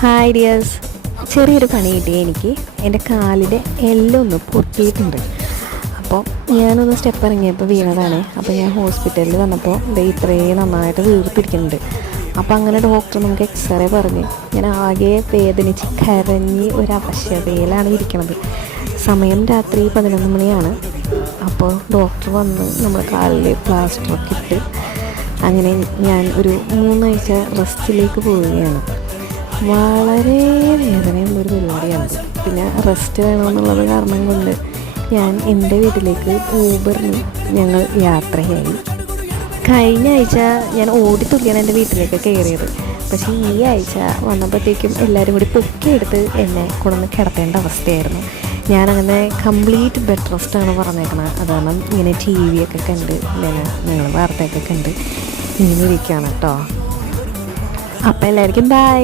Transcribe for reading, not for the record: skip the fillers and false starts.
Hi dears, ചെറിയൊരു പണി കിട്ടി എനിക്ക്. എൻ്റെ കാലിൻ്റെ എല്ലാം ഒന്ന് പൊട്ടിയിട്ടുണ്ട്. അപ്പോൾ ഞാനൊന്ന് സ്റ്റെപ്പ് ഇറങ്ങിയപ്പോൾ വീണതാണ്. അപ്പോൾ ഞാൻ ഹോസ്പിറ്റലിൽ വന്നപ്പോൾ ഇത്രയും നന്നായിട്ട് വീർപ്പിടിക്കുന്നുണ്ട്. അപ്പോൾ അങ്ങനെ ഡോക്ടർ നമുക്ക് എക്സ്റേ പറഞ്ഞ് ഞാൻ ആകെ വേദനിച്ച് കരഞ്ഞ് ഒരു അവശതയിലാണ് ഇരിക്കുന്നത്. സമയം രാത്രി 11 മണിയാണ്. അപ്പോൾ ഡോക്ടർ വന്ന് നമ്മുടെ കാലിൽ പ്ലാസ്റ്ററൊക്കെ ഇട്ട് അങ്ങനെ ഞാൻ ഒരു 3 ആഴ്ച റെസ്റ്റിലേക്ക് പോവുകയാണ്. വളരെ വേദനയുള്ളൊരു പരിപാടിയാണ്. പിന്നെ റെസ്റ്റ് വേണമെന്നുള്ളത് കാരണം കൊണ്ട് ഞാൻ എൻ്റെ വീട്ടിലേക്ക് ഊബറിന് ഞങ്ങൾ യാത്രയായി. കഴിഞ്ഞ ആഴ്ച ഞാൻ ഓടിത്തുള്ളിയാണ് എൻ്റെ വീട്ടിലേക്ക് കയറിയത്. പക്ഷേ ഈ ആഴ്ച വന്നപ്പോഴത്തേക്കും എല്ലാവരും കൂടി പൊക്കിയെടുത്ത് എന്നെ കൊണ്ടുവന്ന് കിടത്തേണ്ട അവസ്ഥയായിരുന്നു. ഞാനങ്ങനെ കംപ്ലീറ്റ് ബെഡ് റെസ്റ്റാണ് പറഞ്ഞേക്കണത്. അതാണ് ഇങ്ങനെ TV ഒക്കെ കണ്ട് ഞങ്ങൾ വാർത്തയൊക്കെ കണ്ട് ഇങ്ങനെ ഇരിക്കുകയാണ് കേട്ടോ. അപ്പോൾ എല്ലാവർക്കും ബൈ.